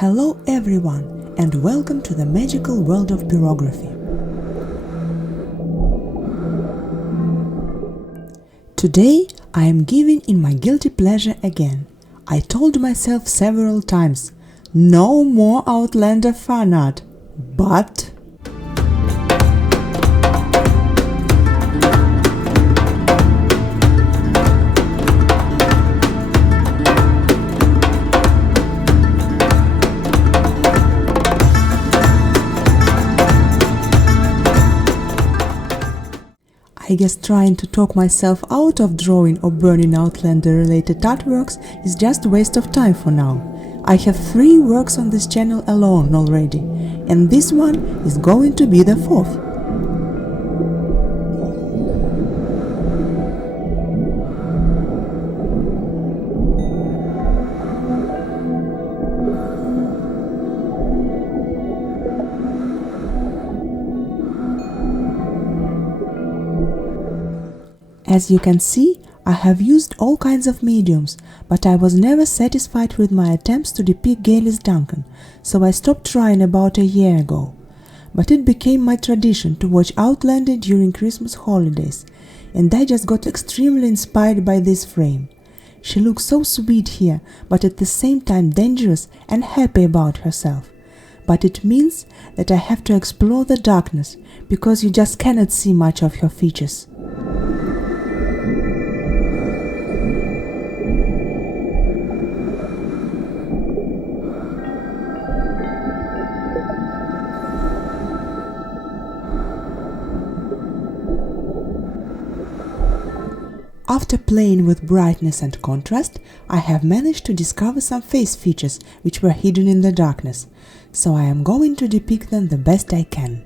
Hello everyone, and welcome to the magical world of pyrography. Today I am giving in my guilty pleasure again. I told myself several times, no more Outlander fan art, but I guess trying to talk myself out of drawing or burning Outlander related artworks is just a waste of time for now. I have 3 works on this channel alone already, and this one is going to be the 4th. As you can see, I have used all kinds of mediums, but I was never satisfied with my attempts to depict Geillis Duncan, so I stopped trying about a year ago. But it became my tradition to watch Outlander during Christmas holidays, and I just got extremely inspired by this frame. She looks so sweet here, but at the same time dangerous and happy about herself. But it means that I have to explore the darkness, because you just cannot see much of her features. After playing with brightness and contrast, I have managed to discover some face features which were hidden in the darkness, so I am going to depict them the best I can.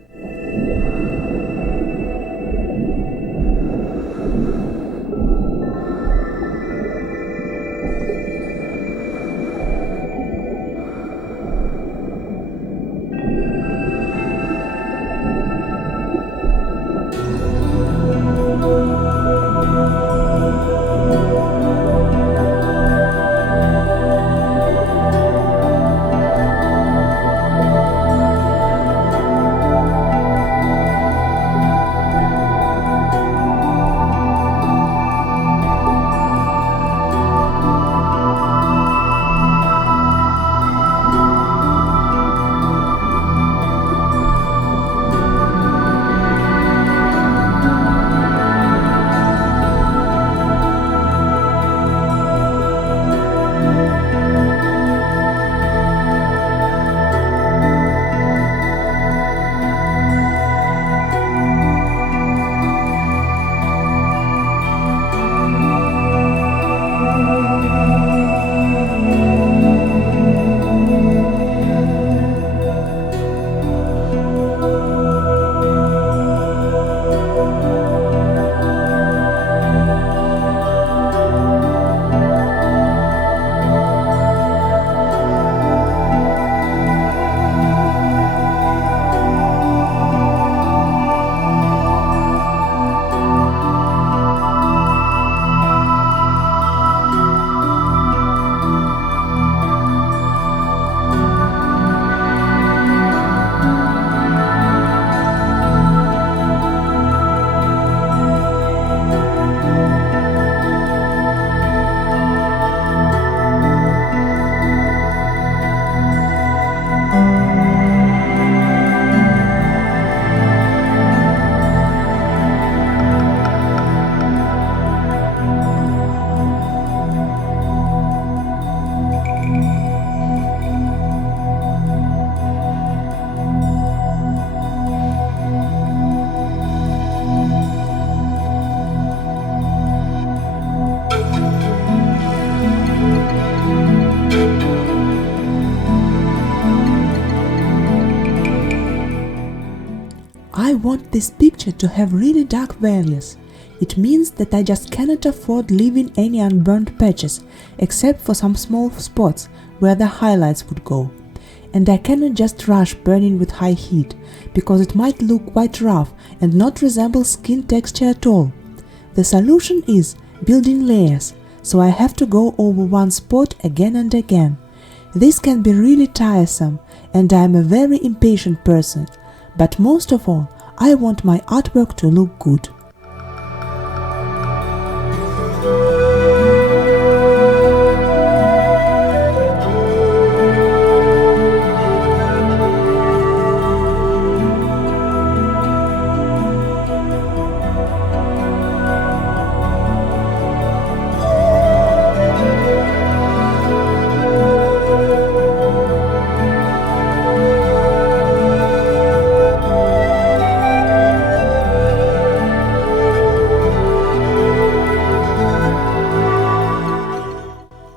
I want this picture to have really dark values. It means that I just cannot afford leaving any unburnt patches, except for some small spots where the highlights would go. And I cannot just rush burning with high heat, because it might look quite rough and not resemble skin texture at all. The solution is building layers, so I have to go over one spot again and again. This can be really tiresome, and I am a very impatient person, but most of all, I want my artwork to look good.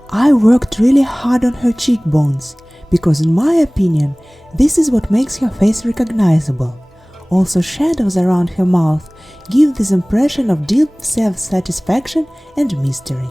I worked really hard on her cheekbones, because in my opinion, this is what makes her face recognizable. Also, shadows around her mouth give this impression of deep self-satisfaction and mystery.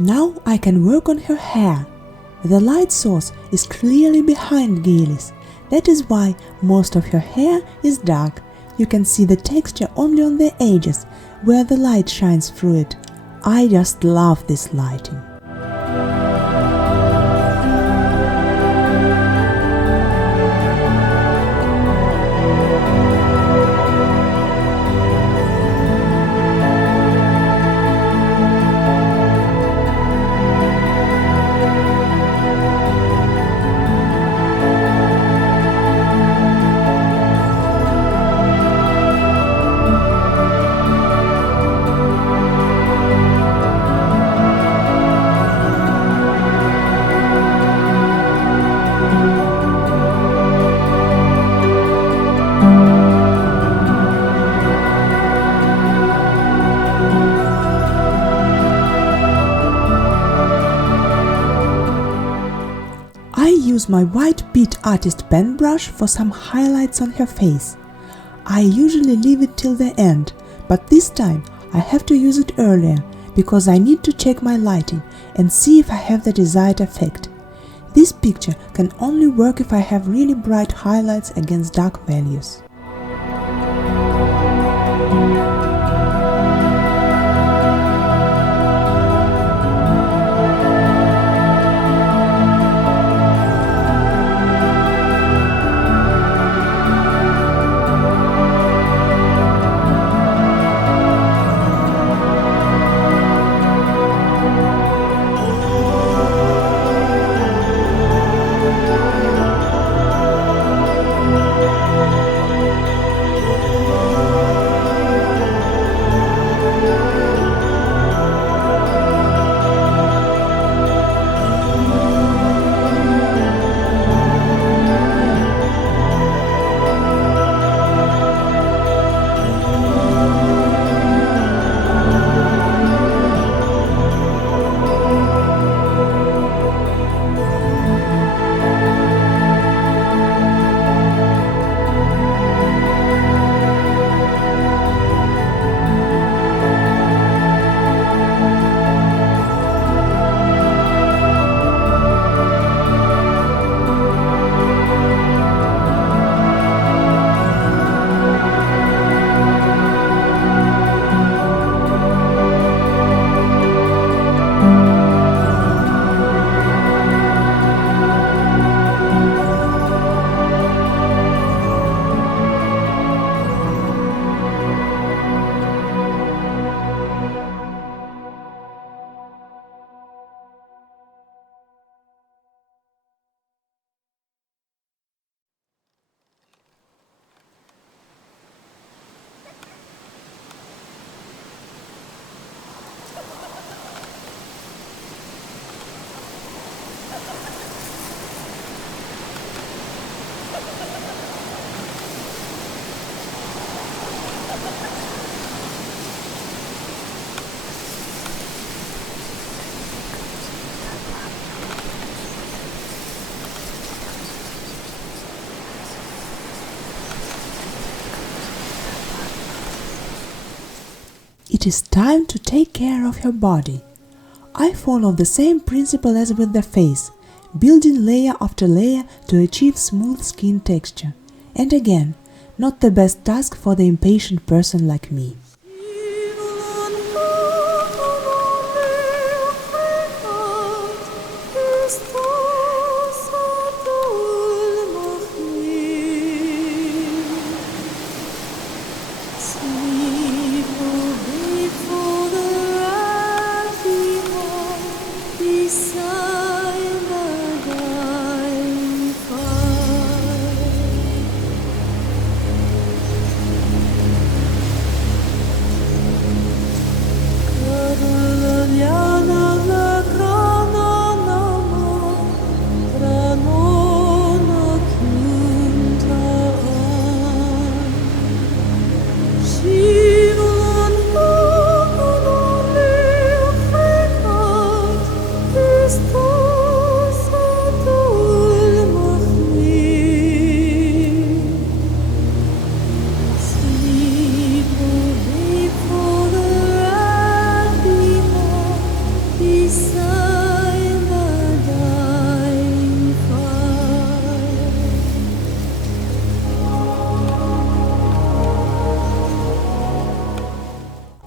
Now I can work on her hair. The light source is clearly behind Geillis. That is why most of her hair is dark. You can see the texture only on the edges, where the light shines through it. I just love this lighting. I use my white Pitt Artist Pen brush for some highlights on her face. I usually leave it till the end, but this time I have to use it earlier because I need to check my lighting and see if I have the desired effect. This picture can only work if I have really bright highlights against dark values. It is time to take care of your body. I follow the same principle as with the face, building layer after layer to achieve smooth skin texture. And again, not the best task for the impatient person like me.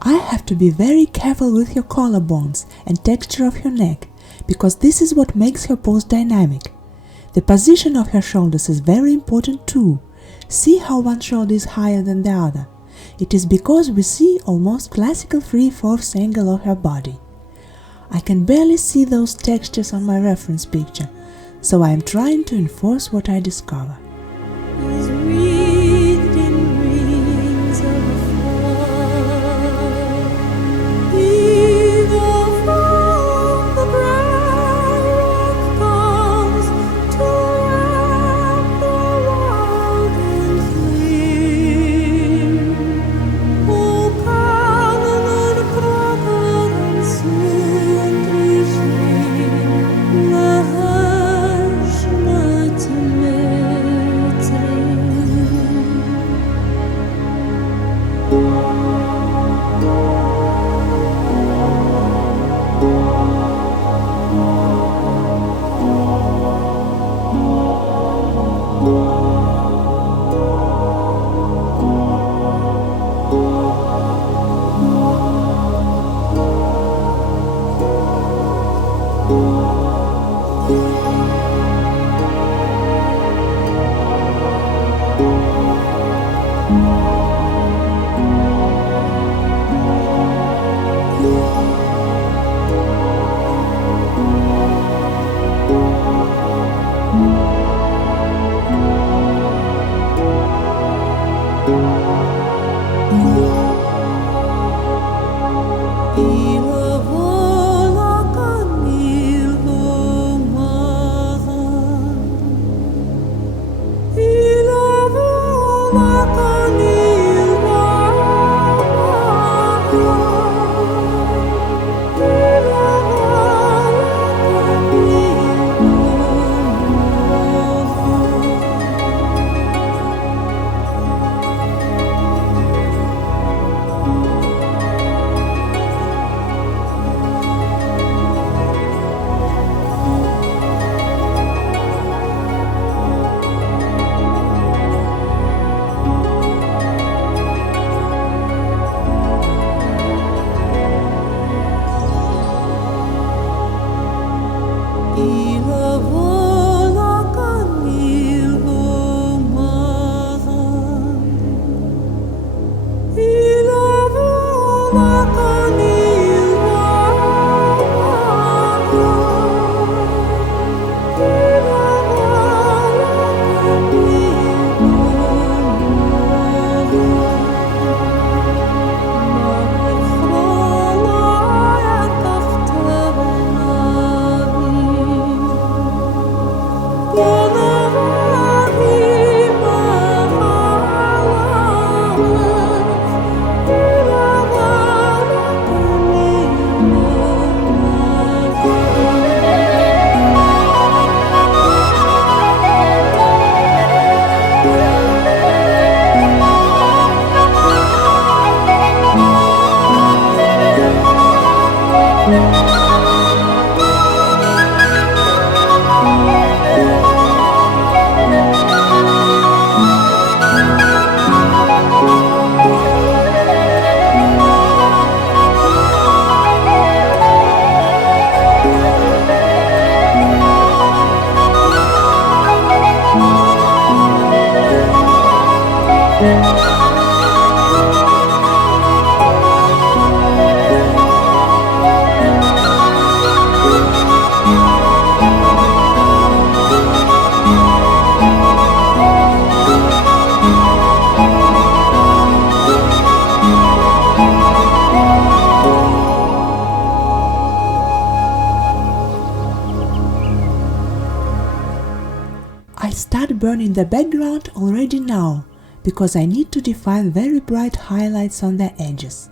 I have to be very careful with your collarbones and texture of your neck, because this is what makes your pose dynamic. The position of your shoulders is very important too. See how one shoulder is higher than the other. It is because we see almost classical 3/4 angle of her body. I can barely see those textures on my reference picture, so I am trying to enforce what I discover. I start burning the background already now, because I need to define very bright highlights on the edges.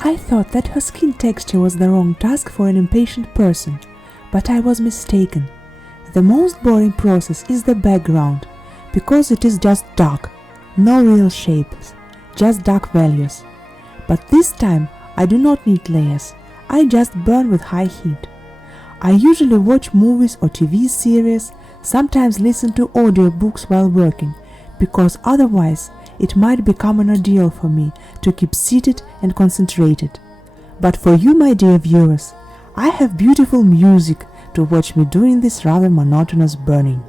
I thought that her skin texture was the wrong task for an impatient person, but I was mistaken. The most boring process is the background, because it is just dark, no real shapes, just dark values. But this time I do not need layers, I just burn with high heat. I usually watch movies or TV series, sometimes listen to audiobooks while working, because otherwise it might become an ordeal for me to keep seated and concentrated. But for you, my dear viewers, I have beautiful music to watch me doing this rather monotonous burning.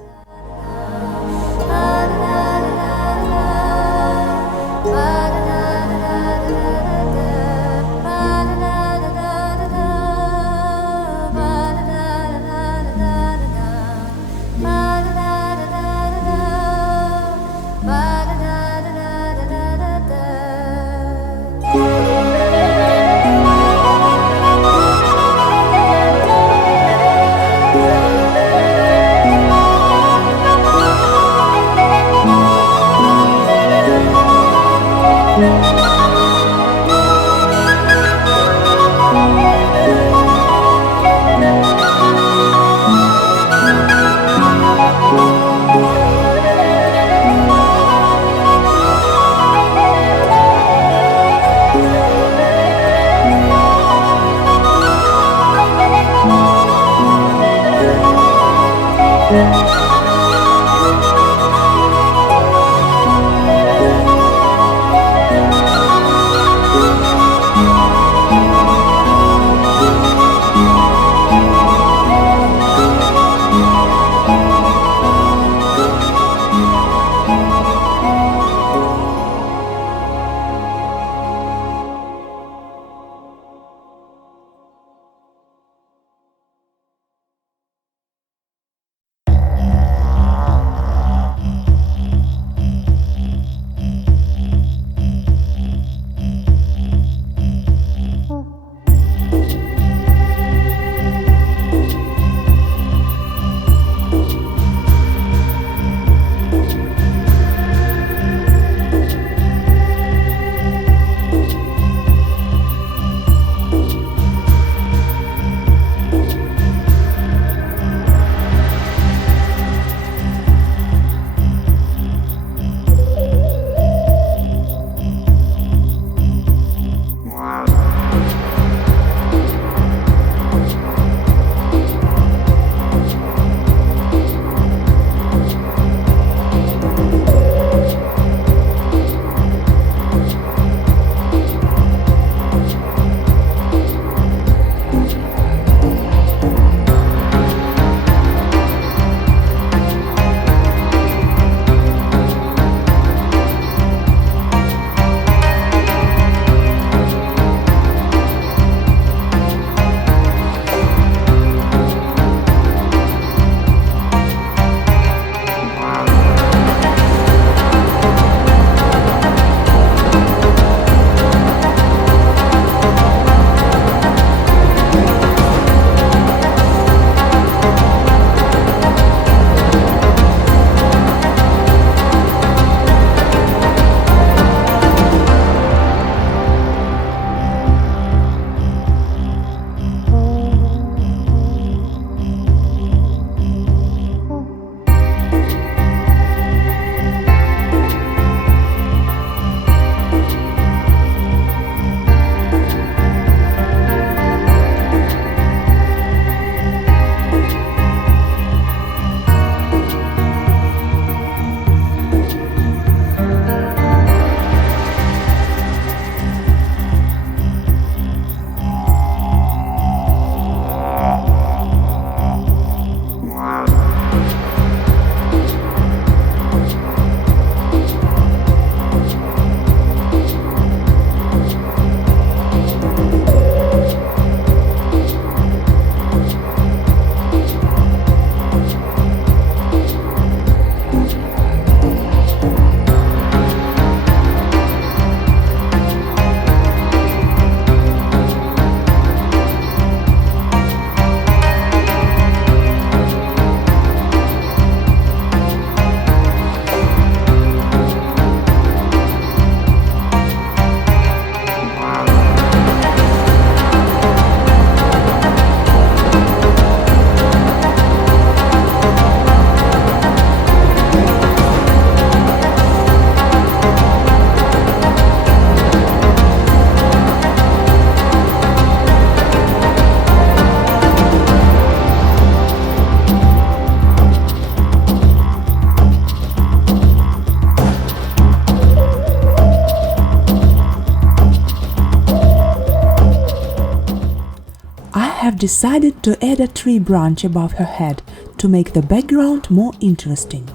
have decided to add a tree branch above her head to make the background more interesting.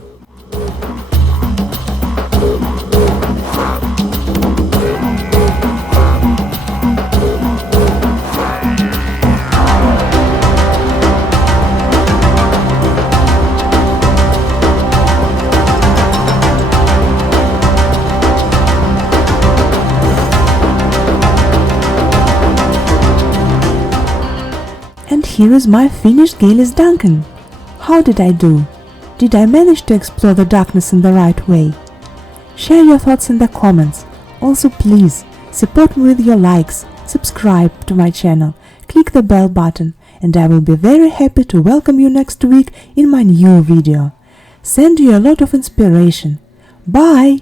And here is my finished Geillis Duncan. How did I do? Did I manage to explore the darkness in the right way? Share your thoughts in the comments. Also please support me with your likes, subscribe to my channel, click the bell button, and I will be very happy to welcome you next week in my new video. Send you a lot of inspiration. Bye!